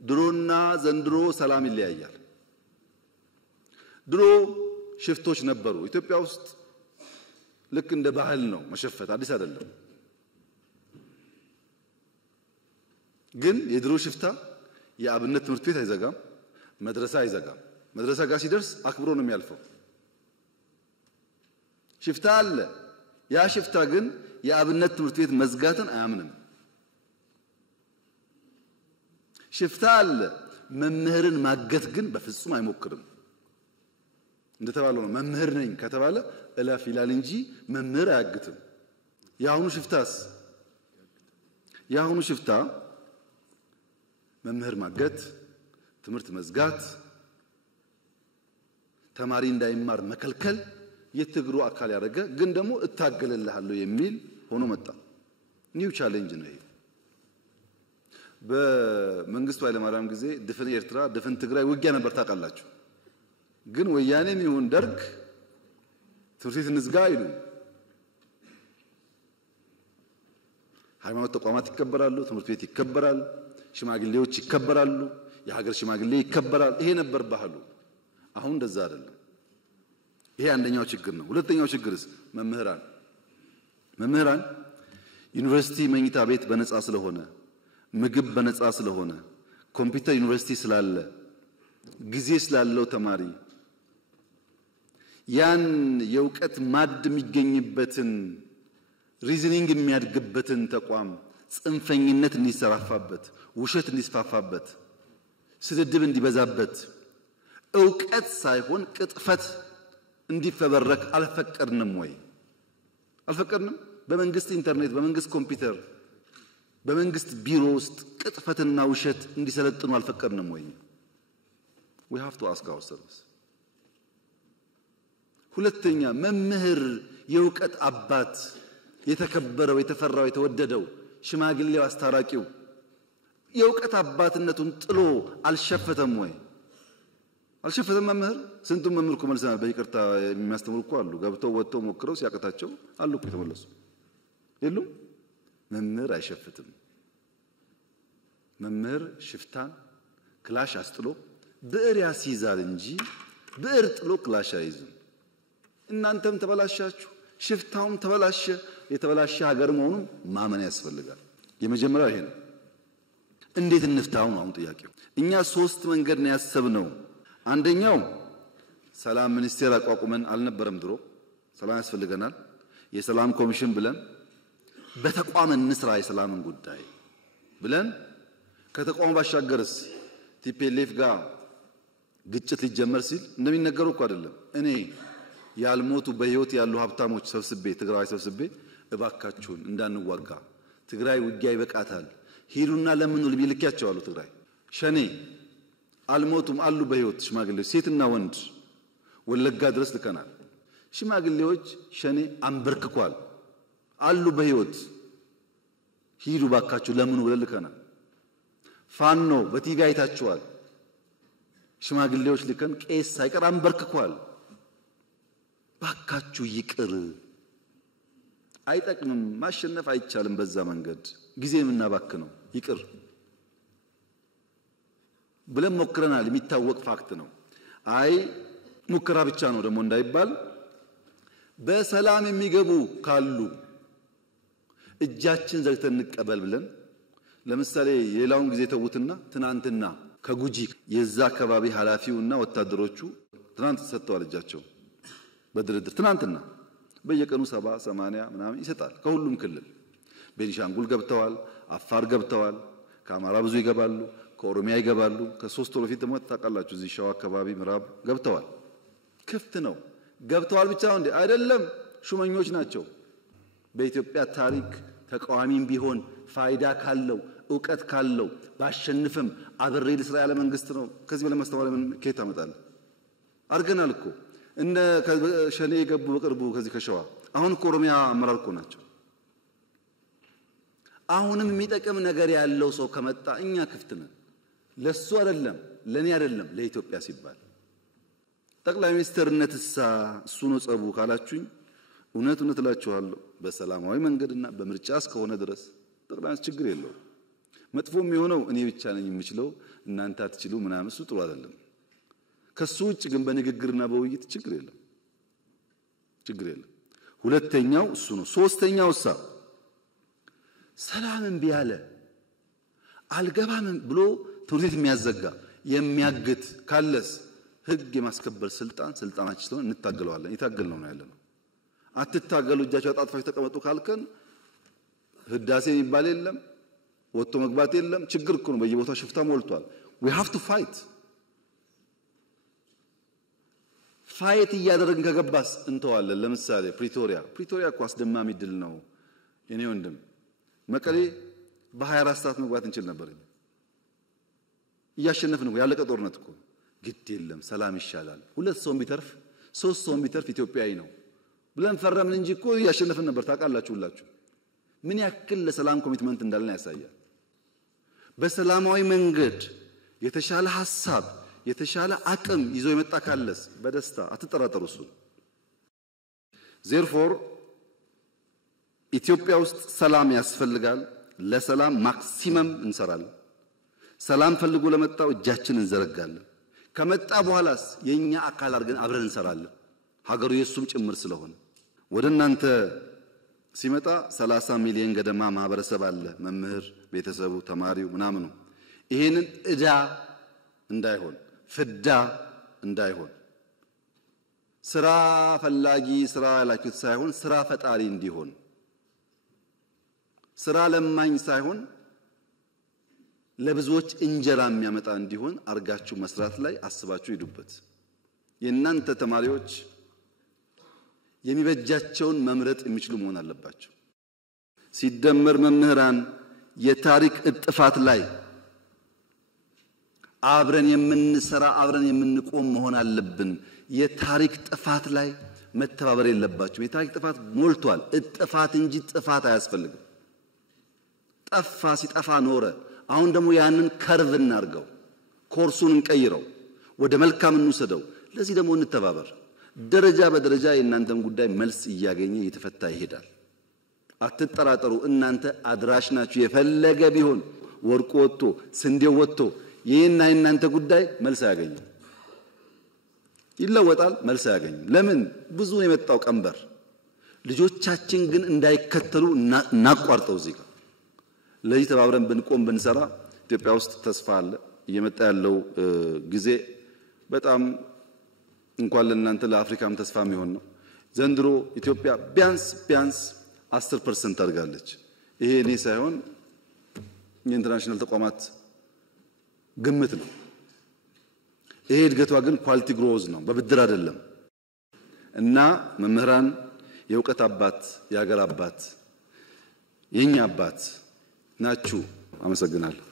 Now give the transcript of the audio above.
ድሮና ዘንድሮ ሰላም ይለያያል። ድሮ ሽፍቶች ነበሩ ኢትዮጵያ ውስጥ ልክ እንደ ባህል ነው መሸፈት አዲስ አይደለም። ግን የድሮ ሽፍታ የአብነት ትምህርት ቤት አይዘጋም፣ መድረሳ አይዘጋም። መድረሳ ጋር ሲደርስ አክብሮ ነው የሚያልፈው። ሽፍታ አለ። ያ ሽፍታ ግን የአብነት ትምህርት ቤት መዝጋትን አያምንም። ሽፍታ አለ። መምህርን ማገት ግን በፍጹም አይሞክርም። እንደተባለው ነው መምህር ነኝ ከተባለ እላፍ ይላል እንጂ መምህር አያግትም። ያሁኑ ሽፍታ መምህር ማገት፣ ትምህርት መዝጋት፣ ተማሪ እንዳይማር መከልከል የትግሩ አካል ያደረገ ግን ደግሞ እታገልልሃለሁ የሚል ሆኖ መጣ። ኒው ቻሌንጅ ነው ይሄ። በመንግስቱ ኃይለማርያም ጊዜ ድፍን ኤርትራ ድፍን ትግራይ ውጊያ ነበር ታውቃላችሁ። ግን ወያኔም ይሁን ደርግ ትምህርት ቤት እንዝጋ ይሉ። ሃይማኖት ተቋማት ይከበራሉ፣ ትምህርት ቤት ይከበራል፣ ሽማግሌዎች ይከበራሉ፣ የሀገር ሽማግሌ ይከበራል። ይሄ ነበር ባህሉ። አሁን እንደዛ አይደለም። ይሄ አንደኛው ችግር ነው። ሁለተኛው ችግርስ መምህራን ዩኒቨርሲቲ መኝታ ቤት በነፃ ስለሆነ፣ ምግብ በነፃ ስለሆነ፣ ኮምፒውተር ዩኒቨርሲቲ ስላለ፣ ጊዜ ስላለው ተማሪ ያን የውቀት ማድ የሚገኝበትን ሪዝኒንግ የሚያድግበትን ተቋም ጽንፈኝነት እንዲሰራፋበት፣ ውሸት እንዲስፋፋበት፣ ስድድብ እንዲበዛበት፣ ዕውቀት ሳይሆን ቅጥፈት እንዲፈበረክ አልፈቀድንም ወይ? አልፈቀድንም። በመንግስት ኢንተርኔት፣ በመንግስት ኮምፒውተር፣ በመንግስት ቢሮ ውስጥ ቅጥፈትና ውሸት እንዲሰለጥኑ አልፈቀድንም ወይ? we have to ask ourselves። ሁለተኛ መምህር የዕውቀት አባት የተከበረው የተፈራው የተወደደው ሽማግሌው አስታራቂው የዕውቀት አባትነቱን ጥሎ አልሸፈተም ወይ? አልሸፈተም። መምህር ስንቱን መምህር እኮ መልሰናል። በይቅርታ የሚያስተምሩ እኮ አሉ። ገብተው ወጥተው ሞክረው ሲያቀታቸው አሉ እኮ የተመለሱ የሉም። መምህር አይሸፍትም። መምህር ሽፍታን ክላሽ አስጥሎ ብዕር ያስይዛል እንጂ ብዕር ጥሎ ክላሽ አይዝም። እናንተም ተበላሻችሁ፣ ሽፍታውም ተበላሸ። የተበላሸ ሀገር መሆኑን ማመን ያስፈልጋል። የመጀመሪያው ይሄ ነው። እንዴት እንፍታው ነው አሁን ጥያቄው። እኛ ሶስት መንገድ ነው ያሰብነው። አንደኛው ሰላም ሚኒስቴር አቋቁመን አልነበረም ድሮ። ሰላም ያስፈልገናል የሰላም ኮሚሽን ብለን በተቋም እንስራ የሰላምን ጉዳይ ብለን ከተቋሙ ባሻገርስ ቲፒኤልኤፍ ጋር ግጭት ሊጀመር ሲል እንደሚነገረው እኮ አይደለም። እኔ ያልሞቱ በህይወት ያሉ ሀብታሞች ሰብስቤ ትግራይ ሰብስቤ እባካችሁን እንዳንዋጋ ትግራይ ውጊያ ይበቃታል ሂዱና ለምን ነው ልቢልካቸው አሉ። ትግራይ ሸኔ አልሞቱም አሉ በህይወት ሽማግሌዎች ሴትና ወንድ ወለጋ ድረስ ልከናል። ሽማግሌዎች ሸኔ አንበርክኳል አሉ በህይወት ሂዱ ባካችሁ ለምን ብለን ልከናል። ፋኖ በቲቪ አይታችኋል። ሽማግሌዎች ልከን ቄስ ሳይቀር አንበርክኳል። ባካችሁ ይቅር አይጠቅምም፣ ማሸነፍ አይቻልም። በዛ መንገድ ጊዜ ምናባክነው ይቅር ብለን ሞክረናል። የሚታወቅ ፋክት ነው። አይ ሙከራ ብቻ ነው ደግሞ እንዳይባል በሰላም የሚገቡ ካሉ እጃችን ዘግተን እንቀበል ብለን ለምሳሌ የሌላውን ጊዜ ተውትና ትናንትና ከጉጂ የዛ አካባቢ ኃላፊውና ወታደሮቹ ትናንት ሰጥተዋል እጃቸው በድርድር ትናንትና በየቀኑ 70 80 ምናምን ይሰጣል ከሁሉም ክልል። ቤኒሻንጉል ገብተዋል፣ አፋር ገብተዋል፣ ከአማራ ብዙ ይገባሉ፣ ከኦሮሚያ ይገባሉ። ከ3 ወር በፊት ደግሞ ታውቃላችሁ እዚህ ሸዋ አካባቢ ምዕራብ ገብተዋል። ክፍት ነው። ገብተዋል ብቻ እንዴ አይደለም፣ ሹመኞች ናቸው። በኢትዮጵያ ታሪክ ተቃዋሚም ቢሆን ፋይዳ ካለው ዕውቀት ካለው ባሸንፍም አብሬ ለስራ ያለ መንግስት ነው። ከዚህ በላይ ማስተዋል ምን ከየት አመጣለሁ? አርገናል እኮ እነ ሸኔ የገቡ በቅርቡ ከዚህ ከሸዋ አሁን ኦሮሚያ አመራር እኮ ናቸው። አሁንም የሚጠቅም ነገር ያለው ሰው ከመጣ እኛ ክፍት ነን። ለሱ አይደለም ለኔ አይደለም ለኢትዮጵያ ሲባል ጠቅላይ ሚኒስትርነትሳ እሱ ነው ጸቡ ካላችሁኝ እውነት እላችኋለሁ በሰላማዊ መንገድና በምርጫ እስከሆነ ድረስ ጠቅላይ ችግር የለው። መጥፎ የሚሆነው እኔ ብቻ ነኝ የምችለው እናንተ አትችሉ ምናምን እሱ ጥሩ አይደለም ከሱ ውጭ ግን በንግግርና በውይይት ችግር የለም ሁለተኛው እሱ ነው ሶስተኛው ሰላምን ቢያለ አልገባም ብሎ ትውልድ የሚያዘጋ የሚያግት ካለስ ህግ የማስከበር ስልጣናችን ስለሆነ እንታገለዋለን ይታገልነው ነው ያለነው አትታገሉ እጃቸው አጣጥፋችሁ ተቀመጡ ካልከን ህዳሴ የሚባል የለም ወጥቶ መግባት የለም ችግር እኮ ነው በየቦታው ሽፍታ ሞልቷል we have to fight እያደረግን ከገባስ እንተዋለን ለምሳሌ ፕሪቶሪያ እኮ አስደማሚ ድል ነው የኔ ወንድም መቀሌ በ24 ሰዓት መግባት እንችል ነበር እያሸነፍን ነው ያለቀ ጦርነት እኮ ግድ የለም ሰላም ይሻላል ሁለት ሰው ቢተርፍ ሶስት ሰው ቢተርፍ ኢትዮጵያዊ ነው ብለን ፈረምን እንጂ እኮ እያሸነፍን ነበር ታውቃላችሁ ሁላችሁ ምን ያክል ለሰላም ኮሚትመንት እንዳለን ያሳያል በሰላማዊ መንገድ የተሻለ ሐሳብ የተሻለ አቅም ይዞ የመጣ ካለስ በደስታ አትጠራጠሩ እሱ therefore ኢትዮጵያ ውስጥ ሰላም ያስፈልጋል ለሰላም ማክሲመም እንሰራለን ሰላም ፈልጎ ለመጣው እጃችንን እንዘረጋለን ከመጣ በኋላስ የኛ አካል አድርገን አብረን እንሰራለን ሀገሩ የሱም ጭምር ስለሆነ ወደናንተ ሲመጣ 30 ሚሊዮን ገደማ ማህበረሰብ አለ መምህር ቤተሰቡ ተማሪው ምናምኑ ይሄንን እዳ እንዳይሆን ፍዳ እንዳይሆን ስራ ፈላጊ ስራ ያላችሁት ሳይሆን ስራ ፈጣሪ እንዲሆን ስራ ለማኝ ሳይሆን ለብዙዎች እንጀራ የሚያመጣ እንዲሆን አርጋችሁ መስራት ላይ አስባችሁ ይዱበት የናንተ ተማሪዎች የሚበጃቸውን መምረጥ የሚችሉ መሆን አለባቸው ሲደመር መምህራን የታሪክ እጥፋት ላይ አብረን የምንሰራ አብረን የምንቆም መሆን አለብን የታሪክ ጥፋት ላይ መተባበር የለባችሁ የታሪክ ጥፋት ሞልቷል እጥፋት እንጂ ጥፋት አያስፈልግም ጠፋ ሲጠፋ ኖረ አሁን ደግሞ ያንን ከርቭ እናርገው ኮርሱን እንቀይረው ወደ መልካም እንውሰደው ለዚህ ደግሞ እንተባበር ደረጃ በደረጃ የእናንተን ጉዳይ መልስ እያገኘ እየተፈታ ይሄዳል አትጠራጠሩ እናንተ አድራሽ ናችሁ የፈለገ ቢሆን ወርቁ ወጥቶ ስንዴው ወጥቶ የእና እናንተ ጉዳይ መልስ ያገኝ ይለወጣል መልስ ያገኝ ለምን ብዙ የመጣው ቀንበር ልጆቻችን ግን እንዳይከተሉ እናቋርጠው እዚህ ጋር ለዚህ ተባብረን ብንቆም ብንሰራ ኢትዮጵያ ውስጥ ተስፋ አለ እየመጣ ያለው ጊዜ በጣም እንኳን ለእናንተ ለአፍሪካም ተስፋ የሚሆን ነው ዘንድሮ ኢትዮጵያ ቢያንስ 10% አድርጋለች ይሄ እኔ ሳይሆን የኢንተርናሽናል ተቋማት ግምት ነው ይሄ እድገቷ ግን ኳሊቲ ግሮዝ ነው በብድር አይደለም እና መምህራን የውቀት አባት ያገር አባት የኛ አባት ናችሁ አመሰግናለሁ